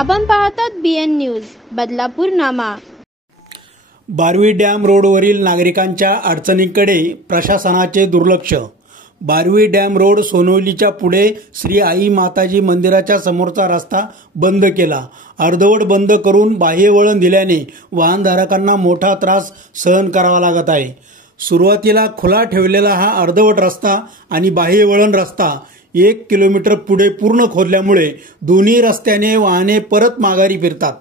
आपण पाहतात BN news Badlapur नामा। Barvi dam रोडवरील नागरिकांच्या अडचणींकडे प्रशासनाचे दुर्लक्ष। बारवी डॅम रोड सोनवलीच्या पुढे श्री आई माताजी मंदिराच्या समोरचा रस्ता बंद केला। अर्धवट बंद करून बाह्य वळण दिल्याने वाहनधारकांना मोठा त्रास सहन करावा लागत आहे। सुरुवातीला खुला ठेवलेला हा अर्धवट रस्ता आणि बाह्य वळण रस्ता 1 किलोमीटर पुढे पूर्ण खोदल्यामुळे दोन्ही रस्त्याने वाहने परत माघारी फिरतात।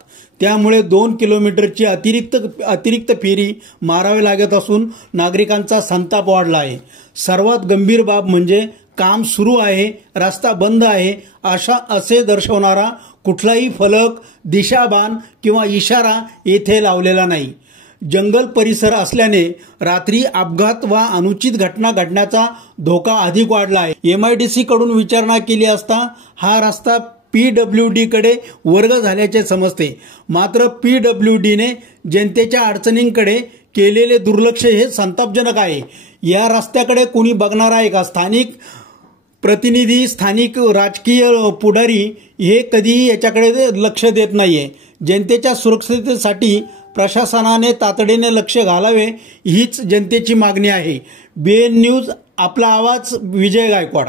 त्यामुळे 2 किलोमीटरची अतिरिक्त फेरी मारावी लागत असून नागरिकांचा संताप वाढला आहे। सर्वात गंभीर बाब म्हणजे काम सुरू आहे, रस्ता बंद आहे असे दर्शवणारा कुठलाही फलक, दिशाबाण किंवा इशारा येथे लावलेला नाही। जंगल परिसर असल्याने रात्री अपघात व अनुचित घटना घडण्याचा धोका अधिक वाढला आहे। MIDC कडून विचारणा केली असता हा रस्ता PWD कडे वर्ग झाल्याचे समजते, मात्र PWD ने जनतेच्या अडचणींकडे केलेले दुर्लक्ष हे संतापजनक आहे। या रस्त्याकडे कोणी बघणार आहे का? स्थानिक प्रतिनिधी, स्थानिक राजकीय पुढारी हे कधीही याच्याकडे लक्ष देत नाहीये। जनतेच्या सुरक्षिततेसाठी प्रशासनाने तातडीने लक्ष घालावे हीच जनतेची मागणी आहे। BN न्यूज, आपला आवाज, विजय गायकवाड।